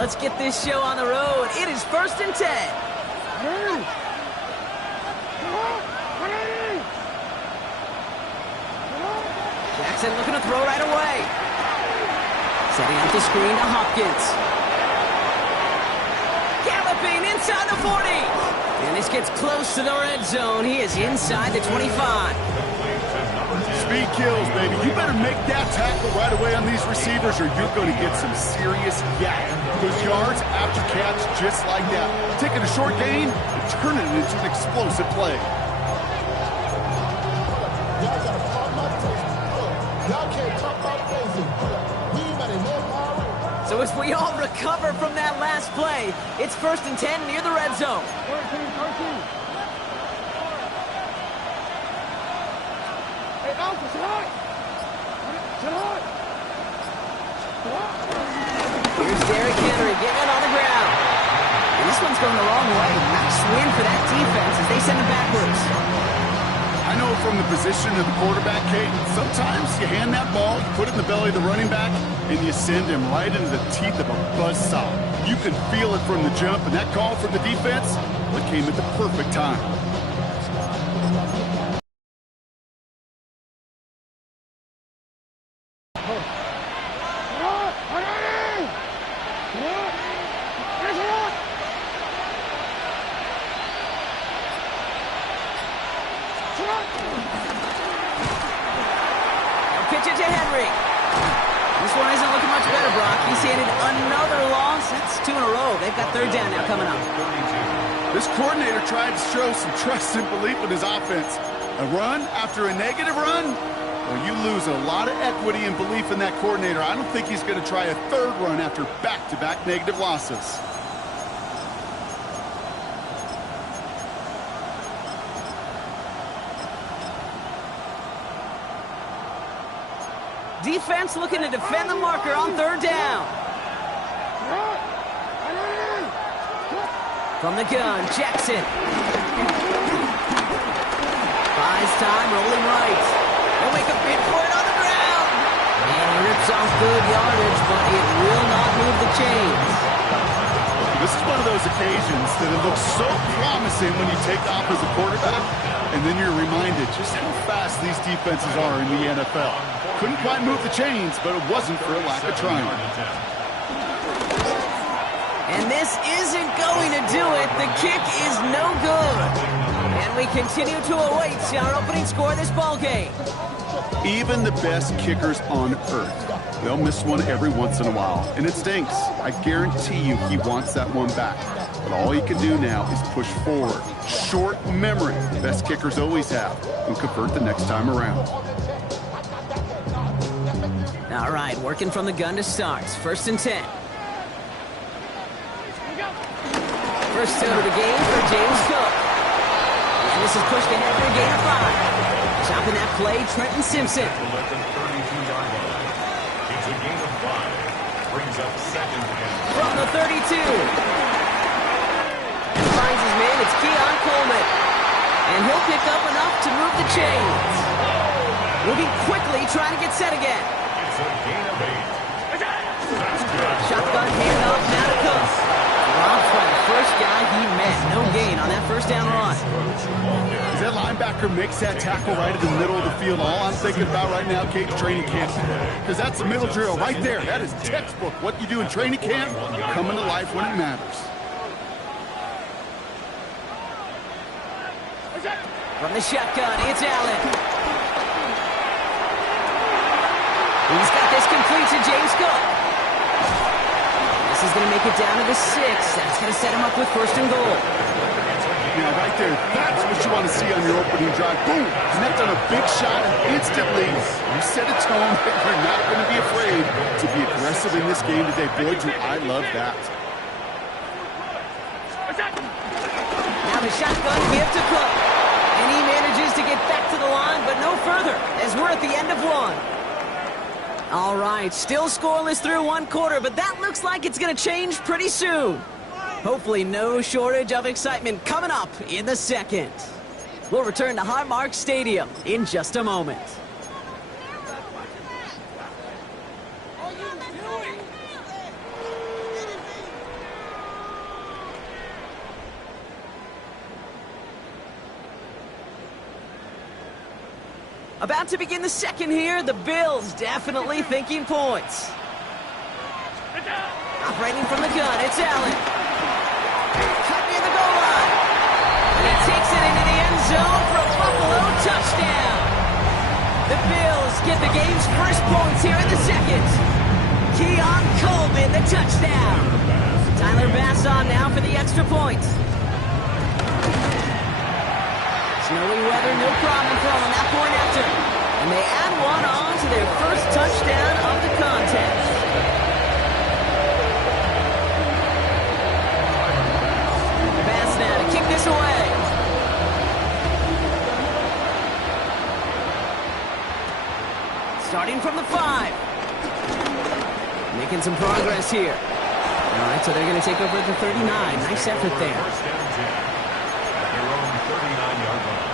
let's get this show on the road. It is 1st and 10. Jackson looking to throw right away. Setting up the screen to Hopkins. Galloping inside the 40. And this gets close to the red zone. He is inside the 25. Speed kills, baby. You better make that tackle right away on these receivers or you're going to get some serious yak. Those yards after catch just like that. Taking a short gain and turning it into an explosive play. So as we all recover from that last play, it's 1st and 10 near the red zone. Here's Derrick Henry getting it on the ground. And this one's going the wrong way. Nice win for that defense as they send it backwards. I know from the position of the quarterback, Kate, sometimes you hand that ball, you put it in the belly of the running back, and you send him right into the teeth of a buzzsaw. You can feel it from the jump, and that call from the defense, it came at the perfect time. Pitch it to Henry. This one isn't looking much better, Brock. He's handed another loss. That's 2 in a row. They've got 3rd down now coming up. This coordinator tried to show some trust and belief in his offense. A run after a negative run? Well, you lose a lot of equity and belief in that coordinator. I don't think he's going to try a 3rd run after back-to-back negative losses. Defense looking to defend the marker on 3rd down. From the gun, Jackson. Buys time, rolling right. They'll make a bid for it on the ground. And he rips off good yardage, but it will not move the chains. This is one of those occasions that it looks so promising when you take off as a quarterback, and then you're reminded just how fast these defenses are in the NFL. Couldn't quite move the chains, but it wasn't for a lack of trying. And this isn't going to do it. The kick is no good. And we continue to await our opening score of this ball game. Even the best kickers on earth, they'll miss one every once in a while, and it stinks. I guarantee you he wants that one back. But all he can do now is push forward. Short memory, best kickers always have, and convert the next time around. All right, working from the gun to start. 1st and 10. First out of the game for James Cook. And this is pushed ahead for a gain of 5. Chopping that play, Trenton Simpson. From the 32. And finds his man, it's Keon Coleman. And he'll pick up enough to move the chains. Moving quickly, trying to get set again. Shotgun handoff, now to Cook. Robbed by the first guy he met. No gain on that 1st down run. As that linebacker makes that tackle right in the middle of the field, all I'm thinking about right now, Kate, training camp. Because that's the middle drill right there. That is textbook. What you do in training camp, coming to life when it matters. From the shotgun, it's Allen. He's got this complete to James Cook. This is going to make it down to the 6. That's going to set him up with 1st and goal. Now, right there, that's what you want to see on your opening drive. Boom! Connect on a big shot, and instantly you set a tone that you're not going to be afraid to be aggressive in this game today. Boy, do I love that. Now the shotgun give to Cook. And he manages to get back to the line, but no further, as we're at the end of 1. All right, still scoreless through 1 quarter, but that looks like it's going to change pretty soon. Hopefully no shortage of excitement coming up in the 2nd. We'll return to Highmark Stadium in just a moment. About to begin the second here. The Bills definitely thinking points. Operating from the gun, it's Allen. Cut near the goal line. And he takes it into the end zone for a Buffalo touchdown. The Bills get the game's first points here in the second. Keon Coleman, the touchdown. Tyler Bass on now for the extra point. Snowy weather, no problem for them on that point after. And they add one on to their first touchdown of the contest. Bass now to kick this away. Starting from the 5. Making some progress here. All right, so they're going to take over at the 39. Nice effort there. First down 10 at their own 39-yard line.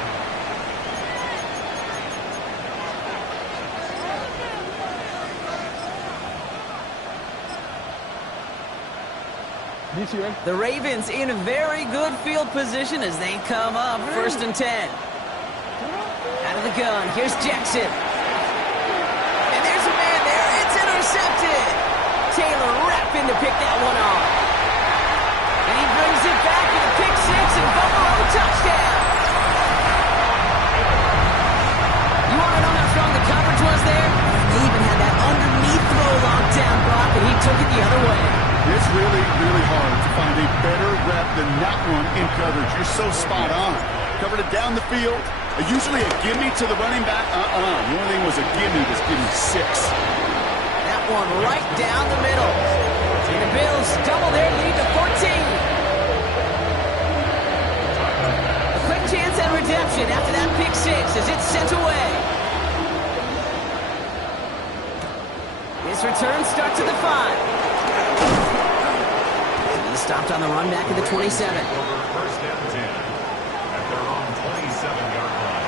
The Ravens in a very good field position as they come up first and 10. Out of the gun, here's Jackson. And there's a man there, it's intercepted. Taylor Rapp in to pick that one off. And he brings it back with a pick 6 and Buffalo touchdown. You want to know how strong the coverage was there? They even had that underneath throw locked down, Brock, and he took it the other way. It's really, really hard to find a better rep than that one in coverage. You're so spot on. Covered it down the field. Usually a gimme to the running back. The only thing was a gimme was gimme 6. That one right down the middle. And the Bills double their lead to 14. A quick chance at redemption after that pick 6 as it's sent away. His return starts at the 5. Stopped on the run back at the 27. First down 10 at their own 27-yard line.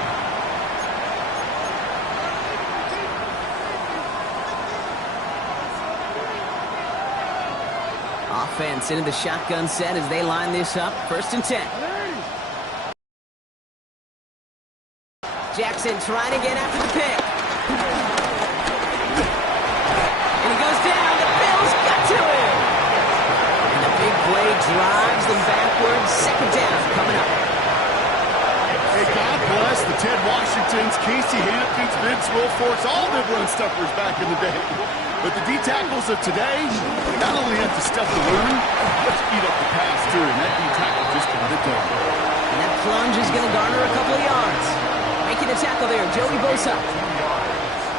Offense into the shotgun set as they line this up. First and 10. Jackson trying to get after the pick. And he goes down. The Bills got to him. Big play drives them backwards. Second down coming up. Hey, God bless the Ted Washingtons, Casey Hamptons, Vince Wilforks, all the run stuffers back in the day. But the D-tackles of today, they not only have to stuff the run, but to eat up the pass, too. And that D-tackle just got it done. And that plunge is going to garner a couple of yards. Making the tackle there, Joey Bosa.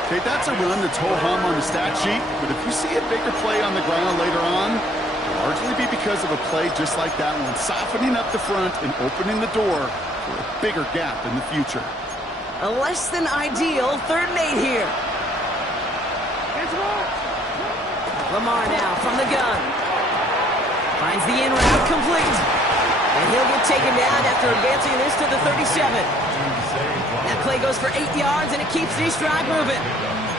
Okay, that's a run that's ho-hum on the stat sheet. But if you see a bigger play on the ground later on, largely be because of a play just like that one, softening up the front and opening the door for a bigger gap in the future. A less than ideal 3rd and 8 here. Lamar now from the gun. Finds the in route complete. And he'll get taken down after advancing this to the 37. That play goes for 8 yards and it keeps these drive moving.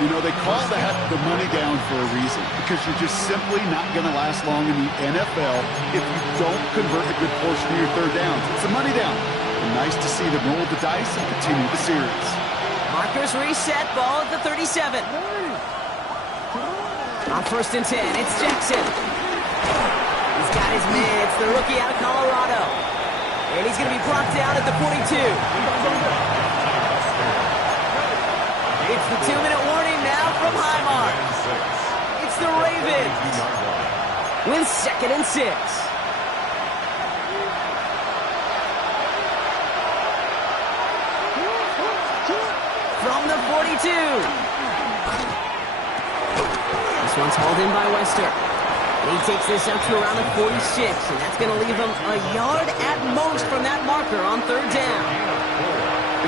You know, they call that the money down for a reason, because you're just simply not going to last long in the NFL if you don't convert a good portion of your 3rd downs. It's a money down. And nice to see them roll the dice and continue the series. Markers reset, ball at the 37. On first and 10, it's Jackson. He's got his man. It's the rookie out of Colorado. And he's going to be blocked down at the 42. It's the 2-minute warning now from Highmark. It's the Ravens with 2nd and 6. From the 42. This one's hauled in by Wester. And he takes this up to around the 46, and that's going to leave him a yard at most from that marker on 3rd down.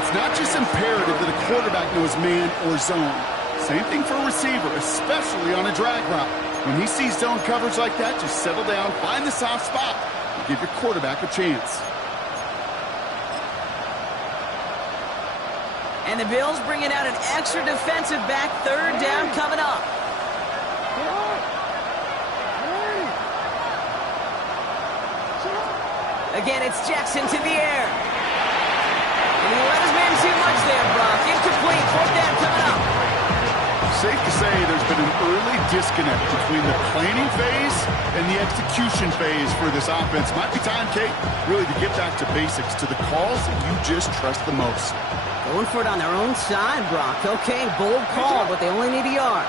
It's not just imperative that a quarterback knows man or zone. Same thing for a receiver, especially on a drag route. When he sees zone coverage like that, just settle down, find the soft spot, and give your quarterback a chance. And the Bills bringing out an extra defensive back. 3rd down coming up. Again, it's Jackson to the air. And he let his man too much there, Brock. Incomplete. Fourth down coming up. Safe to say there's been an early disconnect between the planning phase and the execution phase for this offense. Might be time, Kate, really to get back to basics, to the calls that you just trust the most. Going for it on their own side, Brock. Okay, bold call, but they only need a yard.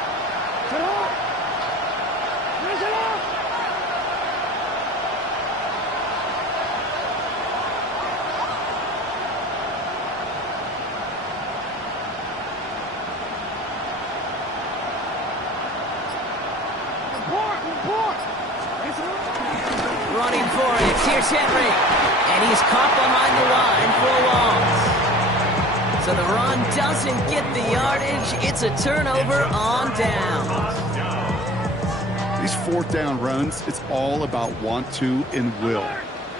Running for it. Here's Henry. And he's caught behind the line for a loss. So the run doesn't get the yardage. It's a turnover on down. These fourth down runs, it's all about want to and will.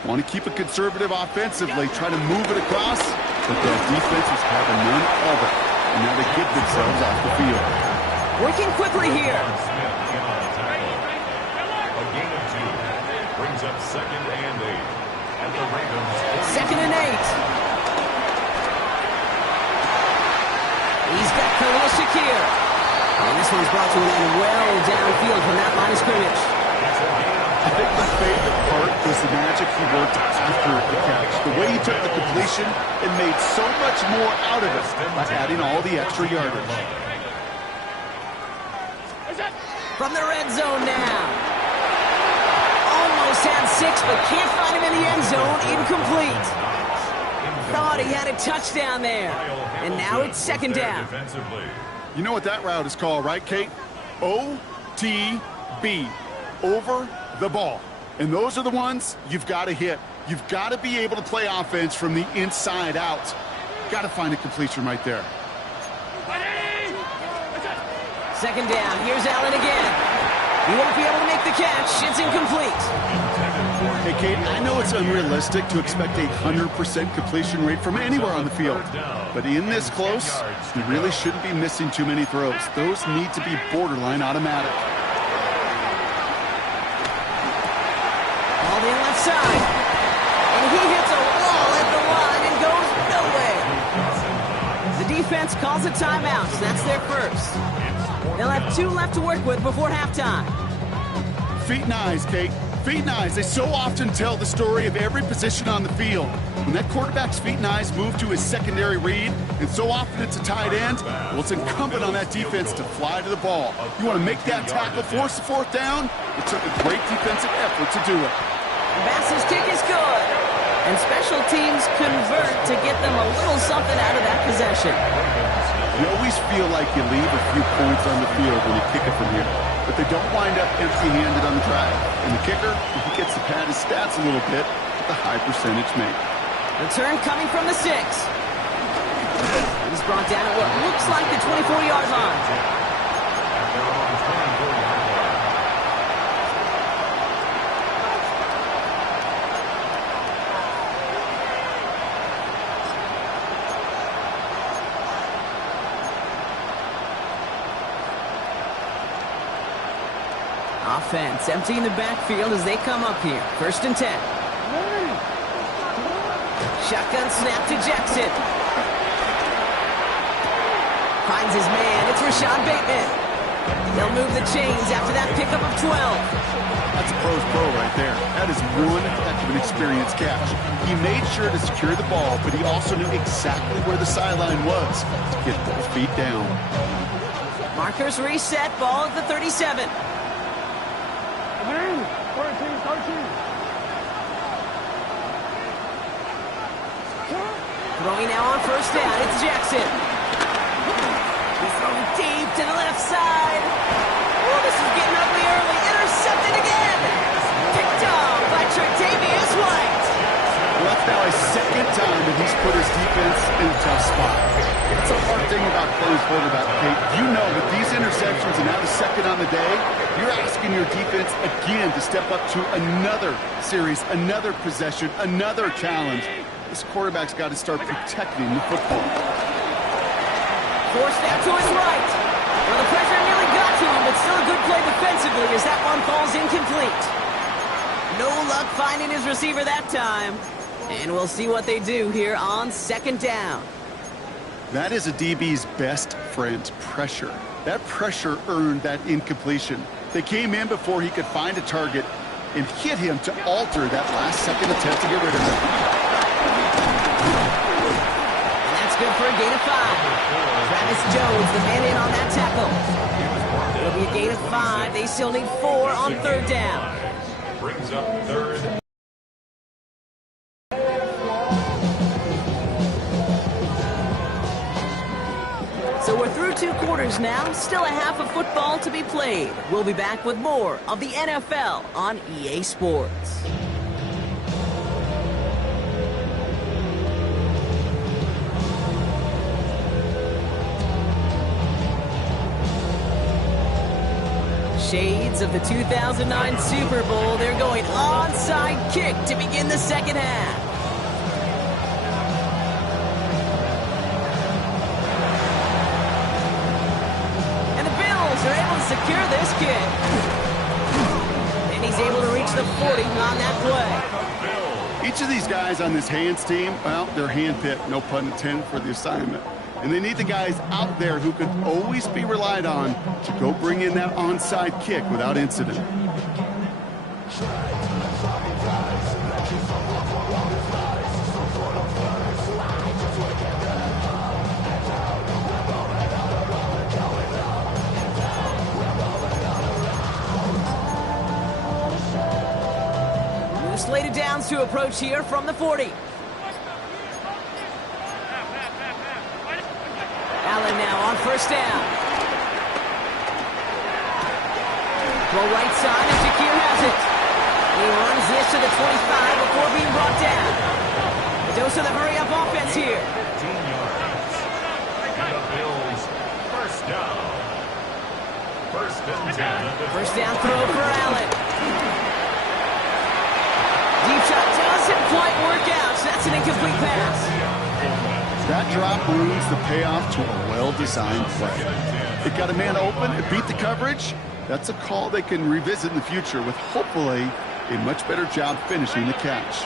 Want to keep it conservative offensively, try to move it across, but that defense is having none of it. And now they get themselves off the field. Working quickly here. Brings up 2nd and 8. At the Ravens. 2nd and 8. He's got Khalil Shakir. And this one's brought to an end well downfield from that line of scrimmage. I think my favorite part was the magic he worked after the catch. The way he took the completion and made so much more out of it by adding all the extra yardage. From the red zone now. Had 6, but can't find him in the end zone. Incomplete. Thought he had a touchdown there. And now it's 2nd down. You know what that route is called, right, Kate? OTB. Over the ball. And those are the ones you've got to hit. You've got to be able to play offense from the inside out. Got to find a completion right there. 2nd down. Here's Allen again. He won't be able to make the catch. It's incomplete. Hey, Kate, I know it's unrealistic to expect a 100% completion rate from anywhere on the field. But in this close, you really shouldn't be missing too many throws. Those need to be borderline automatic. All in left side. And he hits a wall at the line and goes nowhere. The defense calls a timeout. So that's their first. They'll have 2 left to work with before halftime. Feet and eyes, Kate. Feet and eyes. They so often tell the story of every position on the field. When that quarterback's feet and eyes move to his secondary read, and so often it's a tight end, well, it's incumbent on that defense to fly to the ball. You want to make that tackle, force the 4th down? It took a great defensive effort to do it. Bass's kick is good. And special teams convert to get them a little something out of that possession. You always feel like you leave a few points on the field when you kick it from here, but they don't wind up empty-handed on the drive. And the kicker, he gets to pad his stats a little bit with the high percentage make. Return coming from the 6. He's brought down at what looks like the 24-yard line. Offense emptying the backfield as they come up here. 1st and 10. Shotgun snap to Jackson. Finds his man. It's Rashad Bateman. They'll move the chains after that pickup of 12. That's a pro's pro right there. That is one heck of an experienced catch. He made sure to secure the ball, but he also knew exactly where the sideline was to get both feet down. Markers reset. Ball at the 37. Throwing now on 1st down. It's Jackson. He's throwing deep to the left side. Oh, this is getting ugly early. Intercepted again. Picked off by Tre'Davious White. Well, that's now a 2nd time that he's put his defense in a tough spot. That's a hard thing about playing quarterback, Kate. You know, with these interceptions and now the 2nd on the day, you're asking your defense again to step up to another series, another possession, another challenge. This quarterback's got to start protecting the football. Forced out to his right. Well, the pressure nearly got to him, but still a good play defensively as that one falls incomplete. No luck finding his receiver that time. And we'll see what they do here on second down. That is a DB's best friend, pressure. That pressure earned that incompletion. They came in before he could find a target and hit him to alter that last-second attempt to get rid of him. And that's good for a gain of 5. Travis Jones, the man in on that tackle. It'll be a gain of 5. They still need 4 on third down. Brings up third. So we're through 2 quarters now. Still a half of football to be played. We'll be back with more of the NFL on EA Sports. Shades of the 2009 Super Bowl. They're going onside kick to begin the second half. Are able to secure this kick. And he's able to reach the 40 on that play. Each of these guys on this hands team, well, they're hand-picked, no pun intended, for the assignment. And they need the guys out there who can always be relied on to go bring in that onside kick without incident. Slated downs to approach here from the 40. Allen now on first down. Well, right side, and Shakir has it. He runs this to the 25 before being brought down. A dose of the hurry-up offense here. 15 yards. And the Bills, first down. First and 10. First down throw for Allen. Deep shot doesn't quite work out. That's an incomplete pass. That drop ruins the payoff to a well-designed play. It got a man open, it beat the coverage. That's a call they can revisit in the future with hopefully a much better job finishing the catch.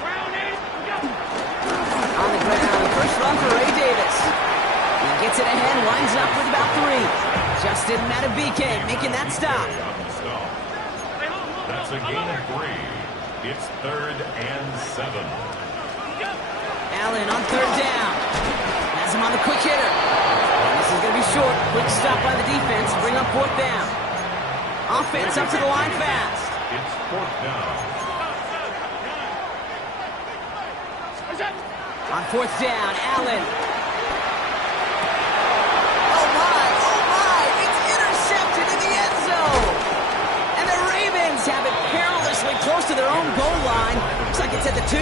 On the ground, first run for Ray Davis. He gets it ahead, winds up with about 3. Justin Matabike making that stop. That's a gain of 3. It's third and 7. Allen on third down. Has him on the quick hitter. This is going to be short. Quick stop by the defense. Bring up fourth down. Offense up to the line fast. It's fourth down. On fourth down, Allen. Oh my, it's intercepted in the end zone. And the Ravens have it perilously close to their own goal line. Looks like it's at the 2.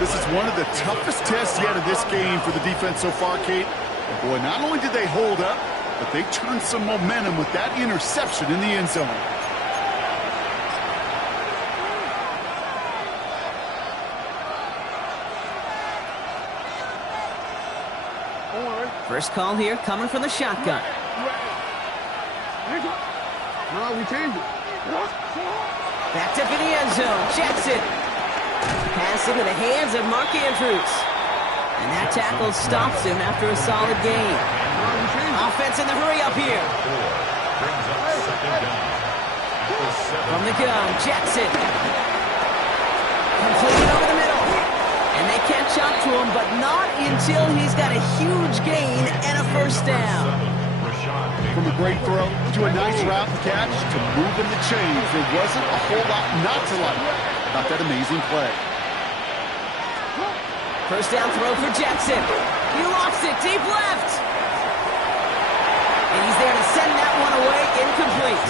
This is one of the toughest tests yet of this game for the defense so far, Kate. And boy, not only did they hold up, but they turned some momentum with that interception in the end zone. First call here coming from the shotgun. No, we changed it. Backed up in the end zone. Jackson. Pass into the hands of Mark Andrews. And that tackle stops him after a solid gain. Offense in the hurry up here. From the gun, Jackson. Completed over the middle. And they catch up to him, but not until he's got a huge gain and a first down. From a great throw to a nice route and catch to moving the chains, there wasn't a whole lot not to like about that amazing play. First down throw for Jackson. He lost it deep left. And he's there to send that one away, incomplete.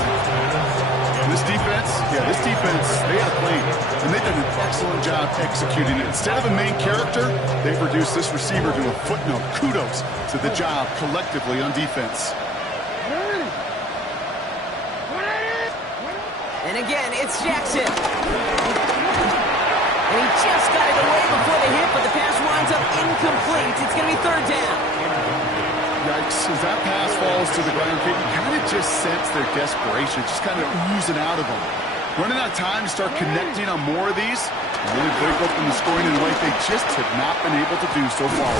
This defense, they had a plan, and they did an excellent job executing it. Instead of a main character, they've reduced this receiver to a footnote. Kudos to the job collectively on defense. And again, it's Jackson. And he just got it away before the hit, but the pass winds up incomplete. It's going to be third down. Yikes, as that pass falls to the ground, you kind of just sense their desperation, just kind of oozing out of them. Running out of time to start connecting on more of these, Really break open the scoring in a way they just have not been able to do so far.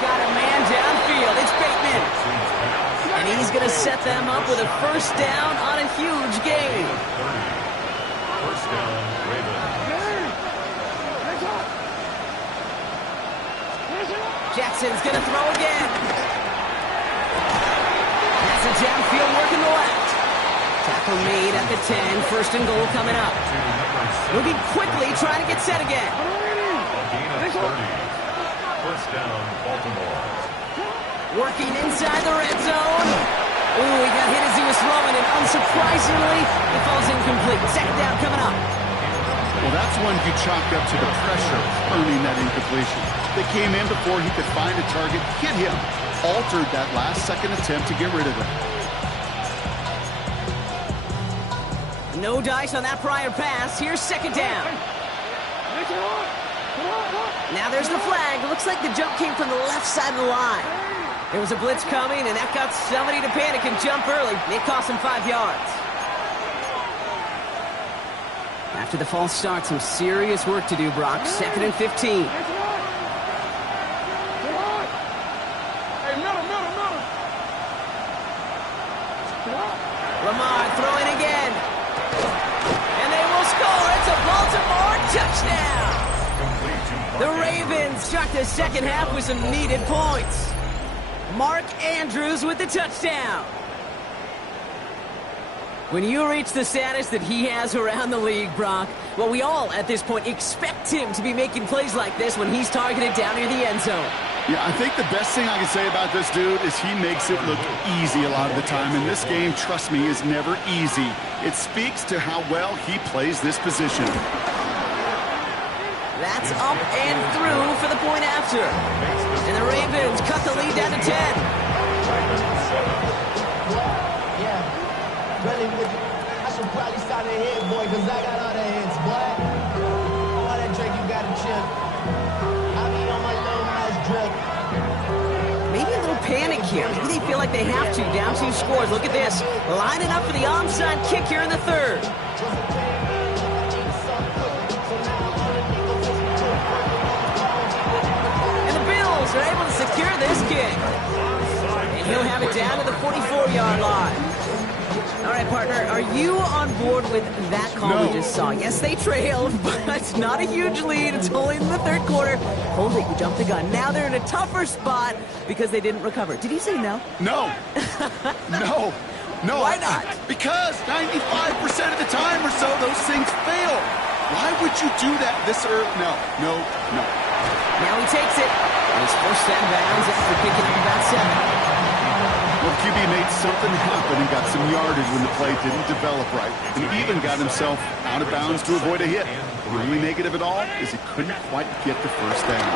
Got a man downfield. It's Bateman. And he's going to set them up with a first down on a huge gain. First down, Ravens. Jackson's going to throw again. That's a downfield work in the left. Tackle made at the 10. First and goal coming up. Moving quickly, trying to get set again. A gain of 30. First down, Baltimore. Working inside the red zone. Ooh, he got hit as he was throwing, and unsurprisingly, it falls incomplete. Second down coming up. Well, that's one you chalk up to the pressure earning that incompletion. They came in before he could find a target, hit him, altered that last-second attempt to get rid of him. No dice on that prior pass. Here's second down. Now there's the flag. Looks like the jump came from the left side of the line. There was a blitz coming, and that got somebody to panic and jump early. It cost him 5 yards. After the false start, some serious work to do, Brock. Second and 15. Lamar throwing again. And they will score. It's a Baltimore touchdown. The Ravens start the second half with some needed points. Mark Andrews with the touchdown. When you reach the status that he has around the league, Brock, well, we all at this point expect him to be making plays like this when he's targeted down near the end zone. Yeah, I think the best thing I can say about this dude is he makes it look easy a lot of the time. And this game, trust me, is never easy. It speaks to how well he plays this position. That's up and through for the point after. And the Ravens cut the lead down to 10. I should probably start ahead, boy, because I got all the heads, boy. All that drink you got to chip. I'll be on my little nice drip. Maybe a little panic here. Maybe they feel like they have to. Down 2 scores. Look at this. Lining up for the onside kick here in the third. And the Bills are able to secure this kick. And he'll have it down to the 44-yard line. All right, partner, are you on board with that call we just saw? Yes, they trailed, but it's not a huge lead. It's only in the third quarter. Hold it, you jumped the gun. Now they're in a tougher spot because they didn't recover. Did you say no? No. No. No. Why not? Because 95% of the time or so, those things fail. Why would you do that this early? No. Now he takes it. And he's forced out of bounds after picking up about 7. Well, QB made something happen and got some yardage when the play didn't develop right. And even got himself out of bounds to avoid a hit. The only negative at all is he couldn't quite get the first down.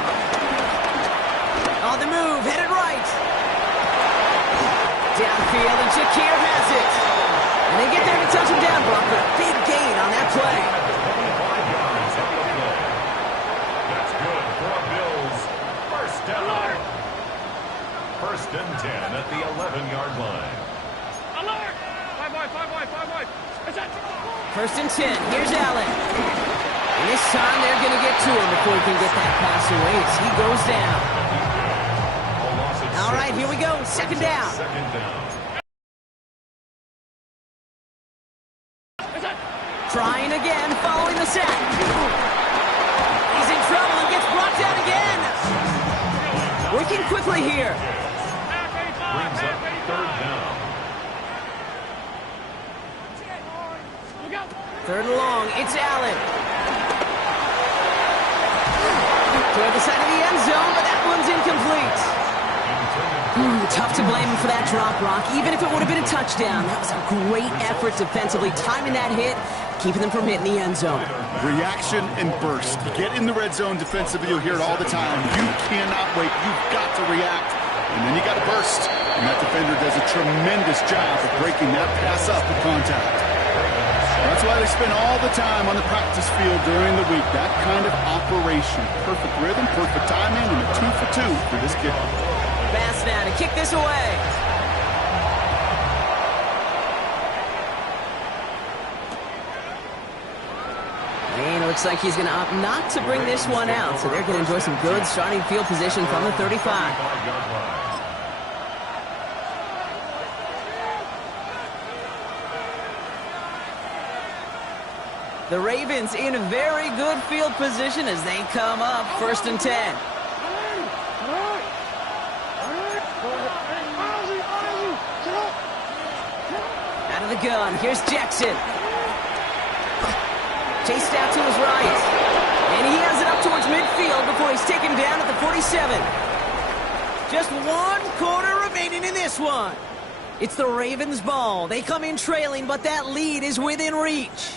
On the move, headed right. Downfield, and Shakir has it. And they get there to touch him down, Brock, but a big gain on that play. That's good for a Bills. First down. First and 10 at the 11-yard line. Alert! 5 wide. First and 10. Here's Allen. And this time they're going to get to him before he can get that pass away as he goes down. All right, here we go. Second down. Second down. Trying again, following the sack. He's in trouble and gets brought down again. Working quickly here. Brings up third down. Third and long, it's Allen. Toward the side of the end zone, but that one's incomplete. Tough to blame him for that drop, Rock. Even if it would have been a touchdown, that was a great effort defensively, timing that hit, keeping them from hitting the end zone. Reaction and burst. You get in the red zone defensively, you'll hear it all the time. You cannot wait. You've got to react. And then you got to burst. And that defender does a tremendous job of breaking that pass up with contact. That's why they spend all the time on the practice field during the week. That kind of operation. Perfect rhythm, perfect timing, and a 2 for 2 for this kick. Pass now to kick this away. And Looks like he's going to opt not to bring this one out, so they're going to enjoy some good starting field position from the 35. The Ravens in very good field position as they come up 1st and 10. Out of the gun, here's Jackson. Chased out to his right. And he has it up towards midfield before he's taken down at the 47. Just 1 quarter remaining in this one. It's the Ravens' ball. They come in trailing, but that lead is within reach.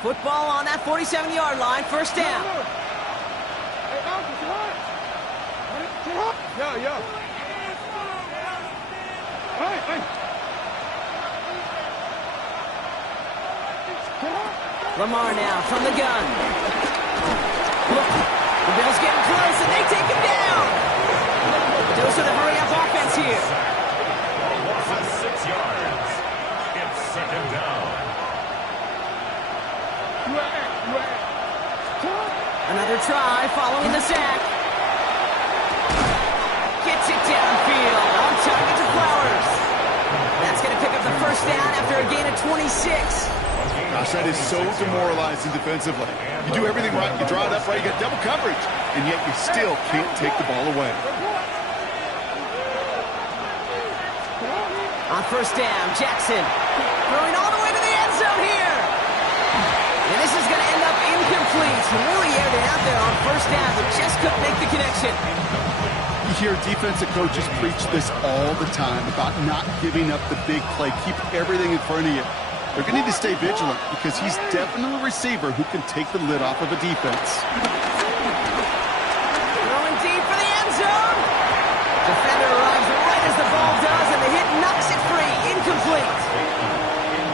Football on that 47-yard line, 1st down. Yeah. Hey. Lamar now from the gun. Look, the Bills getting close, and they take him down. Dose of the hurry-up offense here. Loss of 6 yards. It's 2nd down. Another try following the sack. Gets it downfield. On target to Flowers. That's going to pick up the 1st down after a gain of 26. Gosh, that is so demoralizing defensively. You do everything right, you draw it up right, you get double coverage, and yet you still can't take the ball away. On 1st down, Jackson throwing all the way to the end zone here. And this is going to end up incomplete. He really aired it out there on 1st down, but just couldn't make the connection. You hear defensive coaches preach this all the time about not giving up the big play. Keep everything in front of you. They're going to need to stay vigilant because he's definitely a receiver who can take the lid off of a defense. Throwing deep for the end zone. Defender arrives right as the ball does, and the hit knocks it free. Incomplete.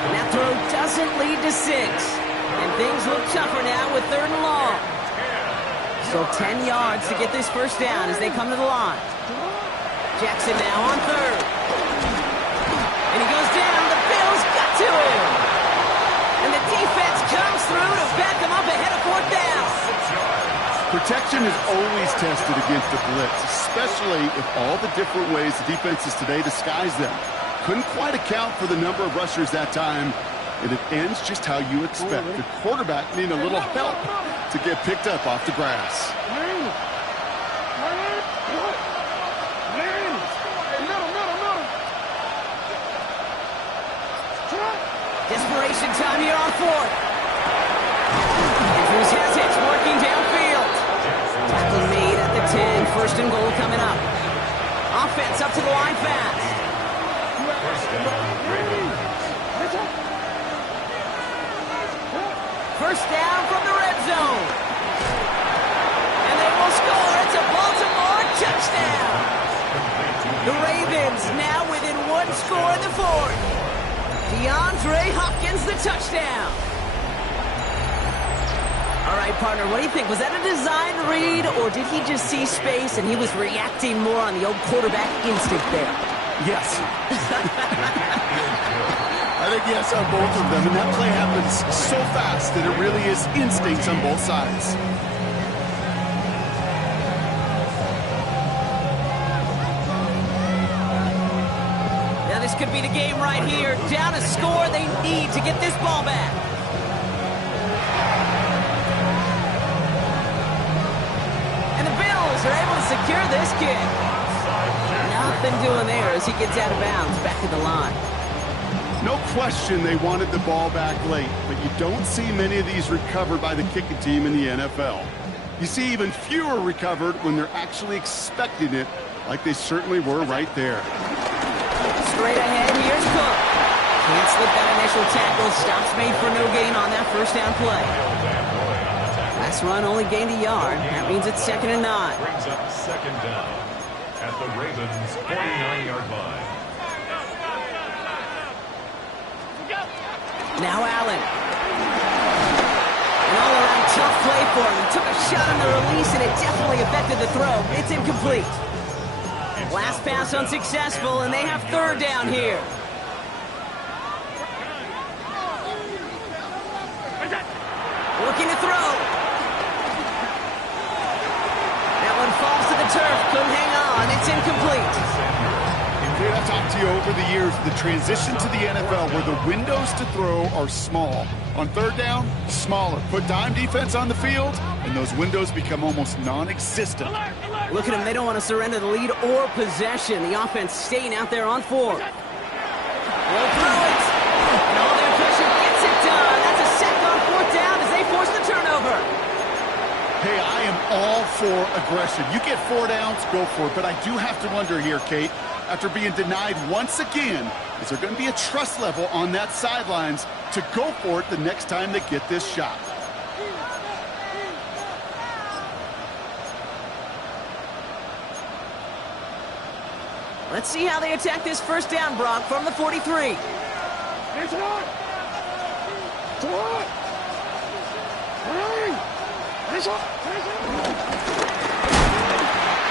And that throw doesn't lead to 6. And things look tougher now with 3rd and long. So 10 yards to get this 1st down as they come to the line. Jackson now on 3rd. And he goes down. The Bills got to him. And the defense comes through to back them up ahead of 4th down. Protection is always tested against a blitz, especially if all the different ways the defenses today disguise them. Couldn't quite account for the number of rushers that time, and it ends just how you expect. The quarterback needing a little help to get picked up off the grass. Desperation time here on 4th. Andrews has it, working downfield. Tackle made at the 10, 1st and goal coming up. Offense up to the line fast. 1st down from the red zone. And they will score. It's a Baltimore touchdown. The Ravens now within 1 score in the 4th. DeAndre Hopkins, the touchdown. All right, partner, what do you think? Was that a design read, or did he just see space and he was reacting more on the old quarterback instinct there? Yes. I think yes on both of them, and that play happens so fast that it really is instincts on both sides. Now this could be the game right here. Down a score, they need to get this ball back. And the Bills are able to secure this kick. Nothing doing there as he gets out of bounds back to the line. No question they wanted the ball back late, but you don't see many of these recovered by the kicking team in the NFL. You see even fewer recovered when they're actually expecting it, like they certainly were right there. Straight ahead, here's Cook. Can't slip that initial tackle. Stops made for no gain on that 1st down play. Last run only gained a yard. That means it's 2nd and 9. Brings up 2nd down at the Ravens' 49-yard line. Now Allen. An all-around tough play for him. He took a shot on the release, and it definitely affected the throw. It's incomplete. Last pass unsuccessful, and they have third down here. Looking to throw. That one falls to the turf. Couldn't hang on. It's incomplete. Kate, I've talked to you over the years, the transition to the NFL where the windows to throw are small. On third down, smaller. Put dime defense on the field, and those windows become almost non-existent. Look at them. They don't want to surrender the lead or possession. The offense staying out there on fourth. Will throw it. And all their pressure gets it done. That's a sack on fourth down as they force the turnover. Hey, I am all for aggression. You get 4 downs, go for it. But I do have to wonder here, Kate, after being denied once again, is there going to be a trust level on that sidelines to go for it the next time they get this shot? Let's see how they attack this first down, Brock, from the 43. It's on! It's on! It's on!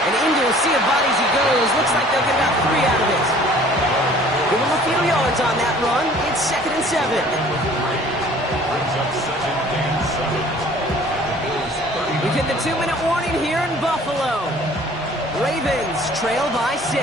And into a sea of bodies he goes. Looks like they'll get about 3 out of it. Give him a few yards on that run. It's 2nd and 7. Brings up 2nd and 7. We get the 2-minute warning here in Buffalo. Ravens trail by 6.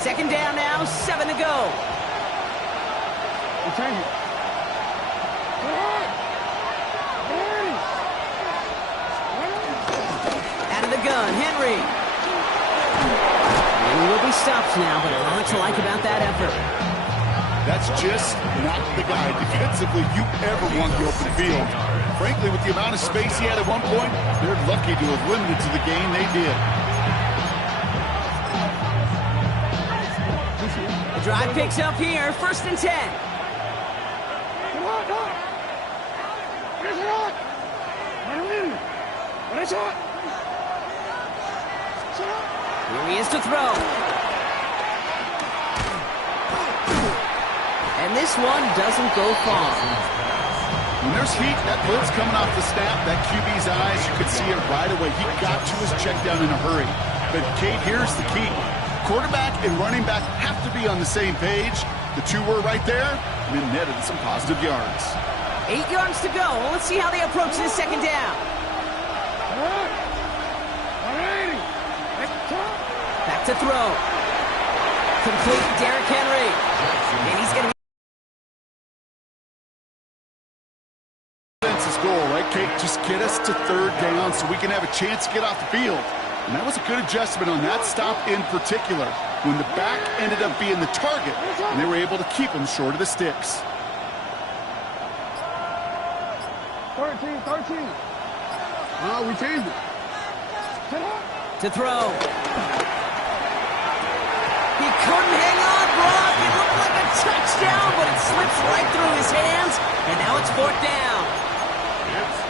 Second down now, 7 to go. Out of the gun, Henry. And he will be stopped now, but a lot to like about that effort. That's just not the guy defensively you ever want the open field. Frankly, with the amount of space he had at one point, they're lucky to have limited to the game they did. Drive picks up here, 1st and 10. Here he is to throw. And this one doesn't go far. When there's heat, that blitz coming off the snap, that QB's eyes, you could see it right away. He got to his check down in a hurry. But, Kate, here's the key. Quarterback and running back have to be on the same page. The two were right there, and it netted some positive yards. 8 yards to go. Let's see how they approach this second down. Back to throw. Complete Derrick Henry. And he's going to be... Defense's goal, right, Kate? Just get us to third down so we can have a chance to get off the field. And that was a good adjustment on that stop in particular, when the back ended up being the target, and they were able to keep him short of the sticks. 13. Oh, we changed it. To throw. He couldn't hang on, Brock. It looked like a touchdown, but it slips right through his hands, and now it's 4th down.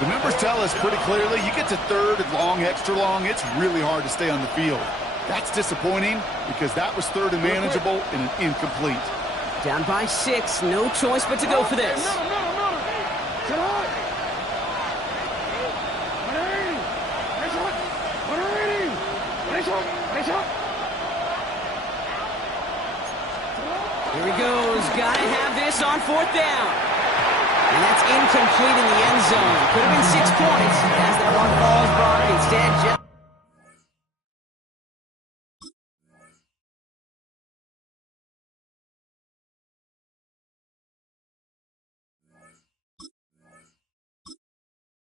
The numbers tell us pretty clearly, you get to third and long, extra long, it's really hard to stay on the field. That's disappointing because that was third and manageable and an incomplete. Down by 6, no choice but to go for this. Here he goes, gotta have this on 4th down. And that's incomplete in the end zone. Could have been 6 points as that one falls, Brock. Instead, just